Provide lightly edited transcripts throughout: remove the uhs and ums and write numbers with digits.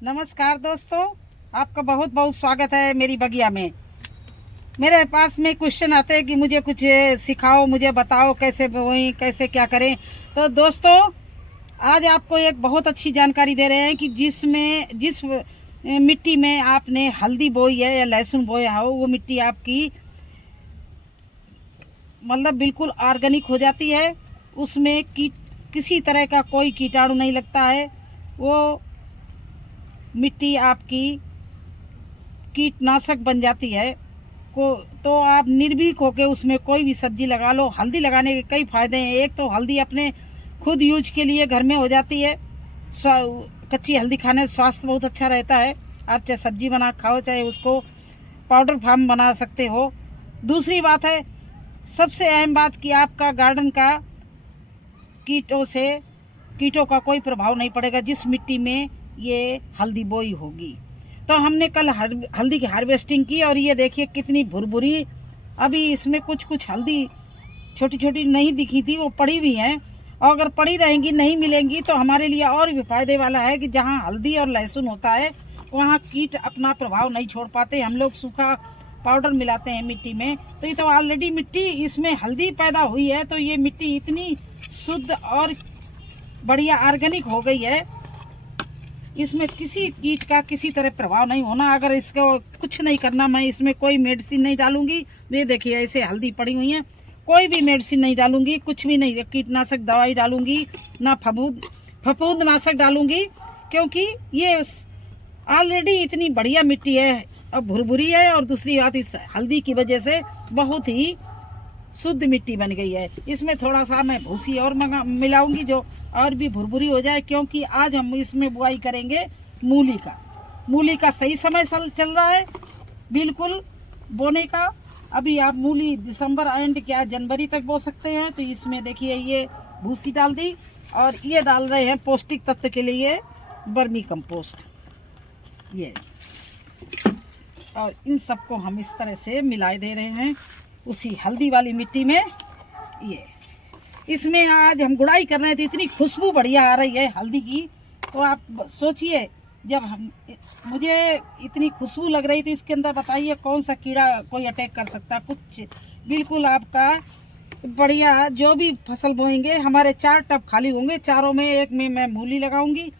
नमस्कार दोस्तों, आपका बहुत बहुत स्वागत है मेरी बगिया में। मेरे पास में क्वेश्चन आते हैं कि मुझे कुछ सिखाओ, मुझे बताओ कैसे बोएं, कैसे क्या करें। तो दोस्तों, आज आपको एक बहुत अच्छी जानकारी दे रहे हैं कि जिस मिट्टी में आपने हल्दी बोई है या लहसुन बोया हो, वो मिट्टी आपकी मतलब बिल्कुल ऑर्गेनिक हो जाती है। उसमें किसी तरह का कोई कीटाणु नहीं लगता है। वो मिट्टी आपकी कीटनाशक बन जाती है। तो आप निर्भीक होकर उसमें कोई भी सब्जी लगा लो। हल्दी लगाने के कई फायदे हैं। एक तो हल्दी अपने खुद यूज के लिए घर में हो जाती है। कच्ची हल्दी खाने से स्वास्थ्य बहुत अच्छा रहता है। आप चाहे सब्जी बना खाओ, चाहे उसको पाउडर फार्म बना सकते हो। दूसरी बात है, सबसे अहम बात कि आपका गार्डन का कीटों का कोई प्रभाव नहीं पड़ेगा जिस मिट्टी में ये हल्दी बोई होगी। तो हमने कल हल्दी की हार्वेस्टिंग की और ये देखिए कितनी भुरभुरी। अभी इसमें कुछ हल्दी छोटी छोटी नहीं दिखी थी, वो पड़ी भी हैं। और अगर पड़ी रहेंगी, नहीं मिलेंगी, तो हमारे लिए और भी फायदे वाला है कि जहाँ हल्दी और लहसुन होता है वहाँ कीट अपना प्रभाव नहीं छोड़ पाते। हम लोग सूखा पाउडर मिलाते हैं मिट्टी में, तो ये तो ऑलरेडी मिट्टी इसमें हल्दी पैदा हुई है, तो ये मिट्टी इतनी शुद्ध और बढ़िया ऑर्गेनिक हो गई है। इसमें किसी कीट का किसी तरह प्रभाव नहीं होना। अगर इसको कुछ नहीं करना, मैं इसमें कोई मेडिसिन नहीं डालूंगी। ये देखिए ऐसे हल्दी पड़ी हुई है, कोई भी मेडिसिन नहीं डालूंगी, कुछ भी नहीं, कीटनाशक दवाई डालूंगी ना फफूंद नाशक डालूंगी, क्योंकि ये ऑलरेडी इतनी बढ़िया मिट्टी है और भुरभुरी है। और दूसरी बात, इस हल्दी की वजह से बहुत ही शुद्ध मिट्टी बन गई है। इसमें थोड़ा सा मैं भूसी और मिलाऊंगी जो और भी भुरभुरी हो जाए, क्योंकि आज हम इसमें बुआई करेंगे मूली का सही समय चल रहा है बिल्कुल बोने का। अभी आप मूली दिसंबर एंड क्या जनवरी तक बो सकते हैं। तो इसमें देखिए ये भूसी डाल दी और ये डाल रहे हैं पौष्टिक तत्व के लिए वर्मी कंपोस्ट ये। और इन सबको हम इस तरह से मिलाए दे रहे हैं उसी हल्दी वाली मिट्टी में। ये इसमें आज हम गुड़ाई कर रहे हैं तो इतनी खुशबू बढ़िया आ रही है हल्दी की। तो आप सोचिए, जब मुझे इतनी खुशबू लग रही थी, इसके अंदर बताइए कौन सा कीड़ा कोई अटैक कर सकता है? कुछ बिल्कुल आपका बढ़िया। जो भी फसल बोएंगे, हमारे 4 टब खाली होंगे, चारों में एक में मैं मूली लगाऊंगी,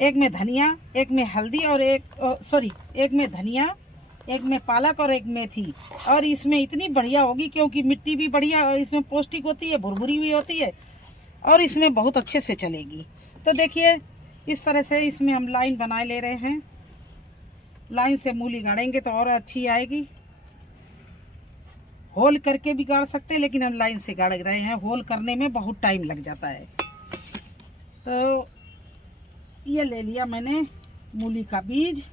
एक में धनिया, एक में हल्दी और एक में धनिया, एक में पालक और एक मेथी। और इसमें इतनी बढ़िया होगी क्योंकि मिट्टी भी बढ़िया, इसमें पौष्टिक होती है, भुरभुरी भी होती है और इसमें बहुत अच्छे से चलेगी। तो देखिए इस तरह से इसमें हम लाइन बनाए ले रहे हैं। लाइन से मूली गाड़ेंगे तो और अच्छी आएगी। होल करके भी गाड़ सकते हैं, लेकिन हम लाइन से गाड़ रहे हैं। होल करने में बहुत टाइम लग जाता है। तो ये ले लिया मैंने मूली का बीज।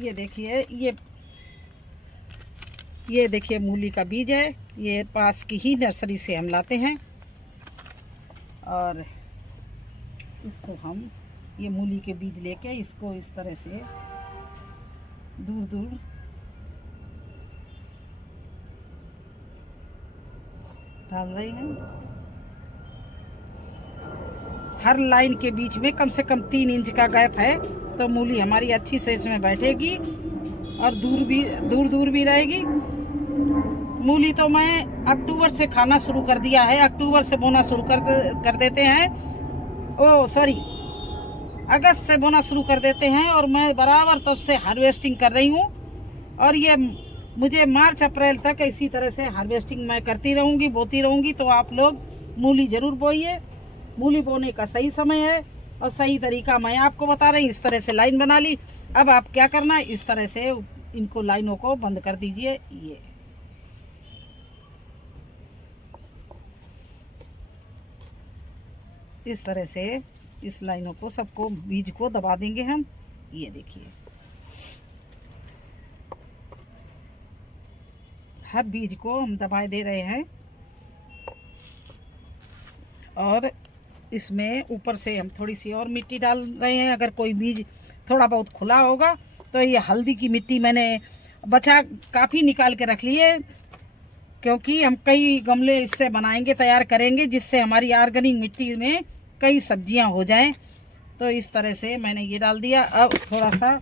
ये देखिए ये देखिए मूली का बीज है। ये पास की ही नर्सरी से हम लाते हैं और इसको हम ये मूली के बीज लेके इसको इस तरह से दूर दूर डाल रहे हैं। हर लाइन के बीच में कम से कम 3 इंच का गैप है, तो मूली हमारी अच्छी से इसमें बैठेगी और दूर दूर भी रहेगी। मूली तो मैं अक्टूबर से खाना शुरू कर दिया है, अक्टूबर से बोना शुरू कर देते हैं। अगस्त से बोना शुरू कर देते हैं और मैं बराबर तब से हार्वेस्टिंग कर रही हूँ। और ये मुझे मार्च अप्रैल तक इसी तरह से हार्वेस्टिंग मैं करती रहूँगी, बोती रहूँगी। तो आप लोग मूली ज़रूर बोइए। मूली बोने का सही समय है और सही तरीका मैं आपको बता रही हूँ। इस तरह से लाइन बना ली। अब आप क्या करना है, इस तरह से इनको लाइनों को बंद कर दीजिए। ये इस तरह से इस लाइनों को सबको बीज को दबा देंगे हम। ये देखिए हर बीज को हम दबाए दे रहे हैं और इसमें ऊपर से हम थोड़ी सी और मिट्टी डाल रहे हैं। अगर कोई बीज थोड़ा बहुत खुला होगा तो ये हल्दी की मिट्टी मैंने काफ़ी निकाल के रख ली है। क्योंकि हम कई गमले इससे बनाएंगे, तैयार करेंगे, जिससे हमारी ऑर्गेनिक मिट्टी में कई सब्जियां हो जाएं। तो इस तरह से मैंने ये डाल दिया। अब थोड़ा सा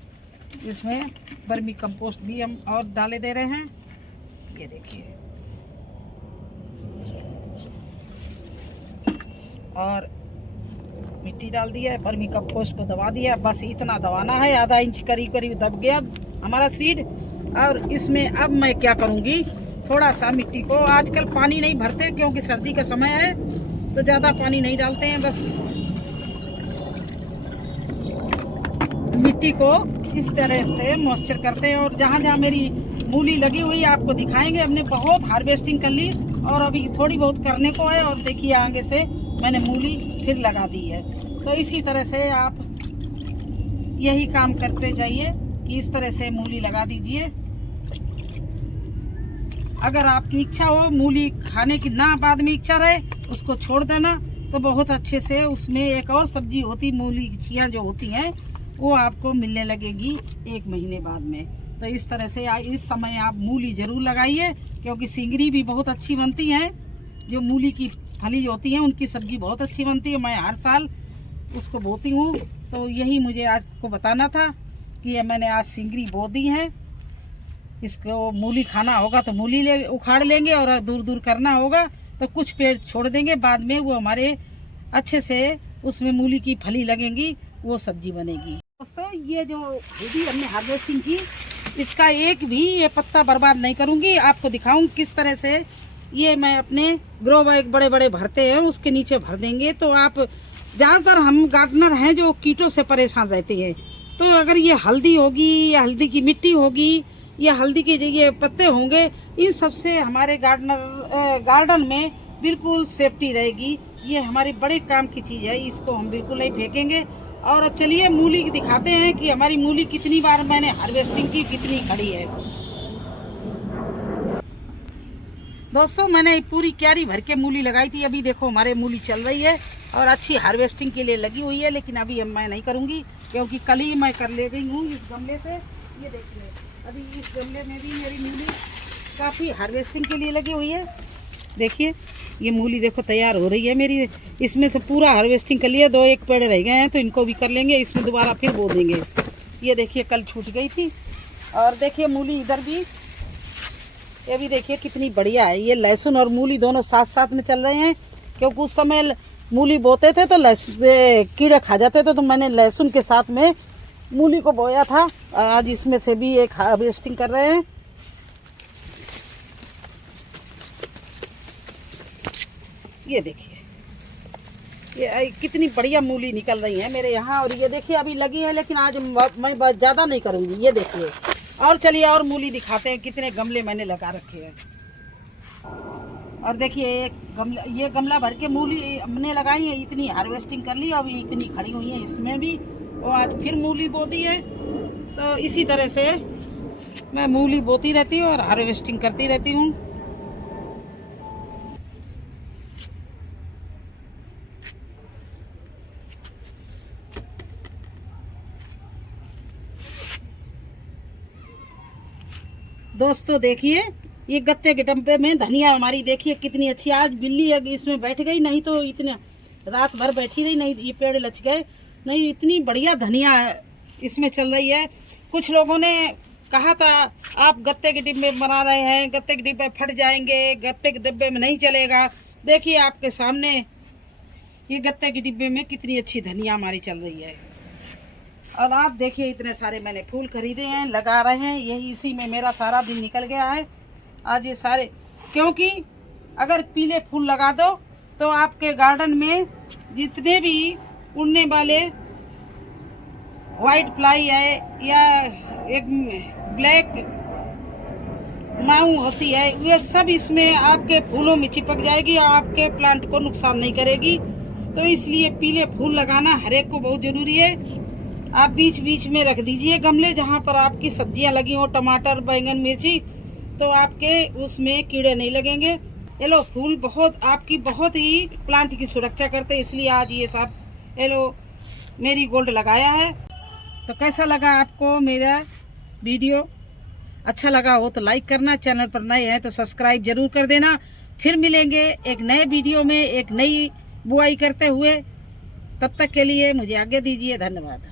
इसमें वर्मी कंपोस्ट भी हम और डाले दे रहे हैं। ये देखिए, और मिट्टी डाल दिया है, वर्मी कंपोस्ट को दबा दिया। बस इतना दबाना है, आधा इंच करीब करीब दब गया हमारा सीड। और इसमें अब मैं क्या करूँगी, थोड़ा सा मिट्टी को, आजकल पानी नहीं भरते क्योंकि सर्दी का समय है, तो ज़्यादा पानी नहीं डालते हैं। बस मिट्टी को इस तरह से मॉइस्चर करते हैं। और जहाँ जहाँ मेरी मूली लगी हुई आपको दिखाएंगे। हमने बहुत हार्वेस्टिंग कर ली और अभी थोड़ी बहुत करने को है। और देखिए आगे से मैंने मूली फिर लगा दी है। तो इसी तरह से आप यही काम करते जाइए कि इस तरह से मूली लगा दीजिए। अगर आपकी इच्छा हो मूली खाने की, ना बाद में इच्छा रहे उसको छोड़ देना, तो बहुत अच्छे से उसमें एक और सब्जी होती, मूली की छियाँ जो होती हैं वो आपको मिलने लगेगी 1 महीने बाद में। तो इस तरह से इस समय आप मूली ज़रूर लगाइए, क्योंकि सिंगरी भी बहुत अच्छी बनती है। जो मूली की फली होती है उनकी सब्जी बहुत अच्छी बनती है। मैं हर साल उसको बोती हूँ। तो यही मुझे आज को बताना था कि मैंने आज सिंगरी बो दी है। इसको मूली खाना होगा तो मूली उखाड़ लेंगे, और दूर दूर करना होगा तो कुछ पेड़ छोड़ देंगे। बाद में वो हमारे अच्छे से उसमें मूली की फली लगेंगी, वो सब्जी बनेगी। दोस्तों, ये जो हल्दी हमने हार्वेस्टिंग की, इसका एक भी ये पत्ता बर्बाद नहीं करूँगी। आपको दिखाऊँ किस तरह से ये मैं अपने ग्रो बैग बड़े बड़े भरते हैं उसके नीचे भर देंगे। तो आप, ज़्यादातर हम गार्डनर हैं जो कीटों से परेशान रहते हैं। तो अगर ये हल्दी होगी या हल्दी की मिट्टी होगी या हल्दी के ये पत्ते होंगे, इन सबसे हमारे गार्डन में बिल्कुल सेफ्टी रहेगी। ये हमारे बड़े काम की चीज़ है, इसको हम बिल्कुल नहीं फेंकेंगे। और चलिए मूली दिखाते हैं कि हमारी मूली कितनी बार मैंने हार्वेस्टिंग की, कितनी खड़ी है। दोस्तों, मैंने पूरी क्यारी भर के मूली लगाई थी। अभी देखो हमारे मूली चल रही है और अच्छी हार्वेस्टिंग के लिए लगी हुई है। लेकिन अभी मैं नहीं करूँगी, क्योंकि कल ही मैं कर ले गई हूँ इस गमले से। ये देखिए, अभी इस गमले में भी मेरी मूली काफ़ी हार्वेस्टिंग के लिए लगी हुई है। देखिए ये मूली देखो तैयार हो रही है मेरी। इसमें से पूरा हार्वेस्टिंग कर लिया, 2-1 पेड़ रह गए हैं तो इनको भी कर लेंगे। इसमें दोबारा फिर बो देंगे। ये देखिए कल छूट गई थी। और देखिए मूली इधर भी, ये भी देखिए कितनी बढ़िया है। ये लहसुन और मूली दोनों साथ साथ में चल रहे हैं, क्योंकि उस समय मूली बोते थे तो कीड़े खा जाते थे। तो मैंने लहसुन के साथ में मूली को बोया था। आज इसमें से भी एक हार्वेस्टिंग कर रहे हैं। ये देखिए ये कितनी बढ़िया मूली निकल रही है मेरे यहाँ। और ये देखिए अभी लगी है, लेकिन आज मैं ज़्यादा नहीं करूँगी। ये देखिए, और चलिए और मूली दिखाते हैं कितने गमले मैंने लगा रखे हैं। और देखिए एक गमला, ये गमला भर के मूली हमने लगाई है। इतनी हार्वेस्टिंग कर ली, अभी इतनी खड़ी हुई है इसमें भी। और आज फिर मूली बो दी है। तो इसी तरह से मैं मूली बोती रहती हूँ और हार्वेस्टिंग करती रहती हूँ। दोस्तों देखिए, ये गत्ते के डब्बे में धनिया हमारी देखिए कितनी अच्छी। आज बिल्ली इसमें बैठ गई, नहीं तो इतने रात भर बैठी रही, नहीं ये पेड़ लच गए। नहीं, इतनी बढ़िया धनिया इसमें चल रही है। कुछ लोगों ने कहा था आप गत्ते के डिब्बे बना रहे हैं, गत्ते के डिब्बे फट जाएंगे, गत्ते के डिब्बे में नहीं चलेगा। देखिए आपके सामने ये गत्ते के डिब्बे में कितनी अच्छी धनिया हमारी चल रही है। और आप देखिए इतने सारे मैंने फूल खरीदे हैं, लगा रहे हैं। यही इसी में मेरा सारा दिन निकल गया है आज ये सारे। क्योंकि अगर पीले फूल लगा दो तो आपके गार्डन में जितने भी उड़ने वाले वाइट फ्लाई है या एक ब्लैक माऊ होती है, ये सब इसमें आपके फूलों में चिपक जाएगी और आपके प्लांट को नुकसान नहीं करेगी। तो इसलिए पीले फूल लगाना हर एक को बहुत ज़रूरी है। आप बीच बीच में रख दीजिए गमले जहाँ पर आपकी सब्जियां लगी हो, टमाटर, बैंगन, मिर्ची, तो आपके उसमें कीड़े नहीं लगेंगे। ये लो फूल आपकी बहुत ही प्लांट की सुरक्षा करते हैं, इसलिए आज ये सब ये लो मेरी गोल्ड लगाया है। तो कैसा लगा आपको मेरा वीडियो? अच्छा लगा हो तो लाइक करना, चैनल पर नए हैं तो सब्सक्राइब जरूर कर देना। फिर मिलेंगे एक नए वीडियो में एक नई बुआई करते हुए। तब तक के लिए मुझे आज्ञा दीजिए। धन्यवाद।